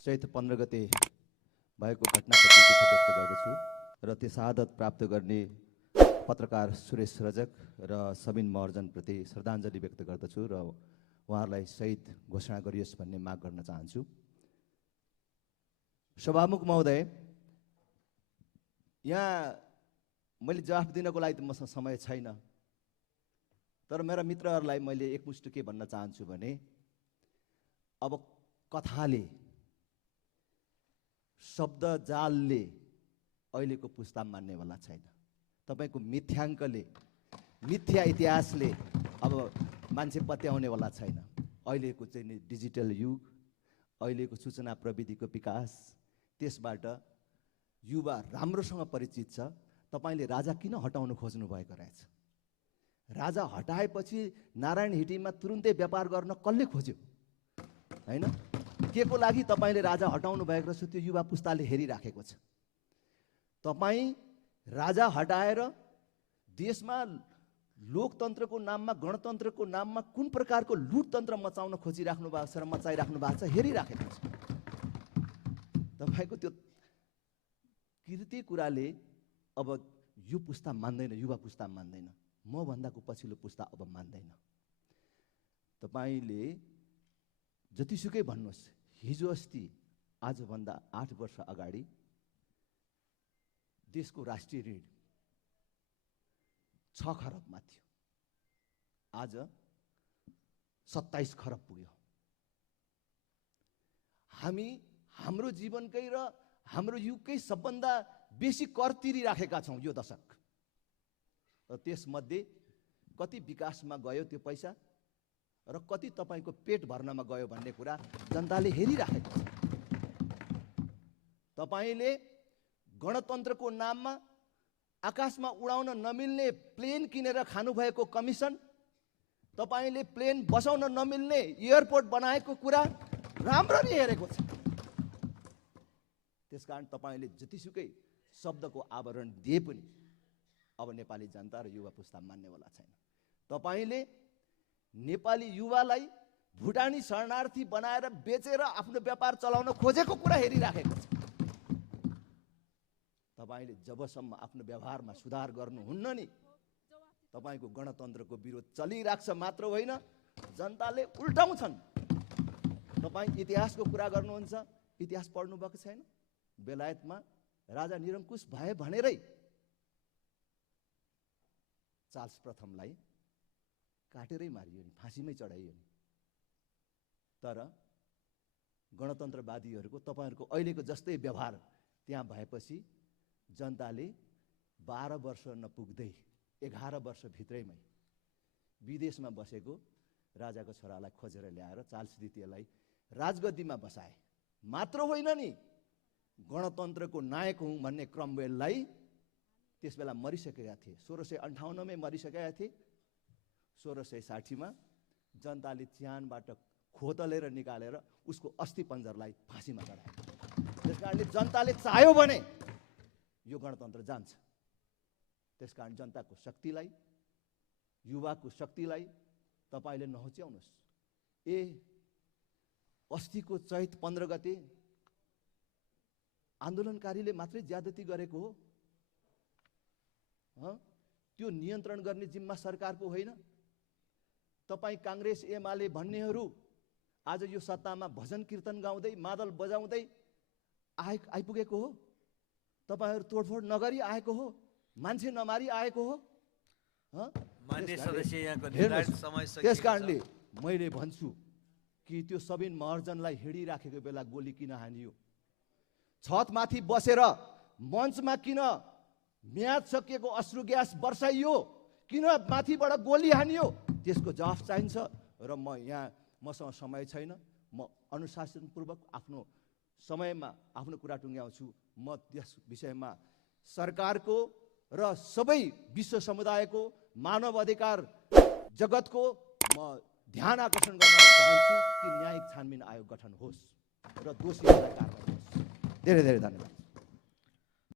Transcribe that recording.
चैत 15 गते भएको घटनाप्रति दुःख व्यक्त गर्दछु र त्यो शहादत प्राप्त गर्ने पत्रकार सुरेश रजक र सबिन महर्जनप्रति श्रद्धाञ्जली व्यक्त गर्दछु र उहाँहरूलाई शहीद घोषणा गरियोस् भन्ने माग गर्न चाहन्छु। सभामुख महोदय, यहाँ मैले जवाफ दिनको लागि त मसँग समय छैन, तर मेरा मित्रहरूलाई मैले एकमुष्ट के भन्न चाहन्छु भने अब कथाले, शब्द जालले अहिलेको पुस्ता मान्नेवाला छैन। तपाईको मिथ्याङ्कले, मिथ्या इतिहासले अब मान्छे पत्याउनेवाला छैन। अहिलेको चाहिँ नि डिजिटल युग, अहिलेको सूचना प्रविधिको विकास, त्यसबाट युवा राम्रोसँग परिचित छ। तपाईले राजा किन हटाउन खोज्नु भएको रहेछ? राजा हटाएपछि नारायण हिटीमा तुरुन्तै व्यापार गर्न कसले खोज्यो? हैन, के को लागि तपाईले राजा हटाउनु भएको रहेछ त्यो युवा पुस्ताले हेरिराखेको छ। तपाई राजा हटाएर देशमा लोकतन्त्रको नाममा, गणतन्त्रको नाममा कुन प्रकारको लुटतन्त्र मचाउन खोजिराख्नु भएको छ र मचाइराख्नु भएको छ हेरिराखेको छ। तपाईको त्यो कृति कुराले अब यो पुस्ता मान्दैन, युवा पुस्ता मान्दैन, म भन्दाको पछिल्लो पुस्ता अब मान्दैन। तपाईले जतिसुकै भन्नुहोस्, हिजो अस्ति आजभन्दा 8 वर्ष अगाडि देशको राष्ट्रिय ऋण 6 खरबमा थियो, आज 27 खरब पुग्यो। हामी हाम्रो जीवनकै र हाम्रो युगकै सबभन्दा बेसी कर तिरिराखेका छौँ यो दशक, र त्यसमध्ये कति विकासमा गयो त्यो पैसा र कति तपाईको पेट भर्नमा गयो भन्ने कुरा जनताले हेरिराखेको छ। तपाईले गणतन्त्रको नाममा आकाशमा उडाउन नमिल्ने प्लेन किनेर खानुभएको कमिसन, तपाईले प्लेन बसाउन नमिल्ने एयरपोर्ट बनाएको कुरा राम्ररी हेरेको छ। त्यसकारण तपाईले जतिसुकै शब्दको आवरण दिए पनि अब नेपाली जनता र युवा पुस्ता मान्नेवाला छैन। तपाईले नेपाली युवालाई भुटानी शरणार्थी बनाएर बेचेर आफ्नो व्यापार चलाउन खोजेको कुरा हेरिराखेको छ। तपाईले जबसम्म आफ्नो व्यवहारमा सुधार गर्नुहुन्न नि, तपाईको गणतन्त्रको विरोध चलिराख्छ मात्र होइन, जनताले उल्टाउँछन्। तपाई इतिहासको कुरा गर्नुहुन्छ, इतिहास पढ्नु भएको छैन? बेलायतमा राजा निरङ्कुश भए भनेरै चार्ल्स प्रथमलाई काटेरै मारियो नि, फाँसीमै चढाइयो नि। तर गणतन्त्रवादीहरूको, तपाईहरूको अहिलेको जस्तै व्यवहार त्यहाँ भएपछि जनताले 12 वर्ष नपुग्दै 11 वर्षभित्रैमै विदेशमा बसेको राजाको छोरालाई खोजेर ल्याएर चार्ल्स द्वितीयलाई राजगद्दीमा बसाए। मात्र होइन नि, गणतन्त्रको नायक हुँ भन्ने क्रमवेललाई त्यसबेला मरिसकेका थिए, 1658 मै मरिसकेका थिए। 1660 मा जनताले च्यानबाट खोतलेर निकालेर उसको अस्थि पञ्जरलाई फाँसीमा चढाए। त्यसकारणले जनताले चाह्यो भने यो गणतन्त्र जान्छ। त्यसकारण जनताको शक्तिलाई, युवाको शक्तिलाई तपाईले नहोच्याउनुहोस्। अस्तिको चैत 15 गते आन्दोलनकारीले मात्रै ज्यादती गरेको हो? त्यो नियन्त्रण गर्ने जिम्मा सरकारको होइन? तपाई कांग्रेस एमाले भन्नेहरू आज यो सत्तामा भजन कीर्तन गाउँदै, मादल बजाउँदै आइपुगेको हो? तपाईहरु तोडफोड नगरी आएको हो? मान्छे नमारी आएको हो? मान्य सदस्य यहाँको निर्धारित समय सकिएको छ। त्यसकारणले मैले भन्छु कि त्यो सबिन महर्जनलाई हिँडिराखेको बेला गोली किन हानियो? छतमाथि बसेर मञ्चमा किन म्याद सकिएको अश्रु ग्यास बर्साइयो? किन माथिबाट गोली हानियो? त्यसको जवाफ चाहिन्छ। र मसँग समय छैन, म अनुशासनपूर्वक आफ्नो समयमा आफ्नो कुरा टुङ्ग्याउँछु। म त्यस विषयमा सरकारको र सबै विश्व समुदायको, मानव अधिकार जगतको म ध्यान आकर्षण गर्न चाहन्छु कि न्यायिक छानबिन आयोग गठन होस् र दोषीहरूलाई कारवाही होस्। धेरै धेरै धन्यवाद।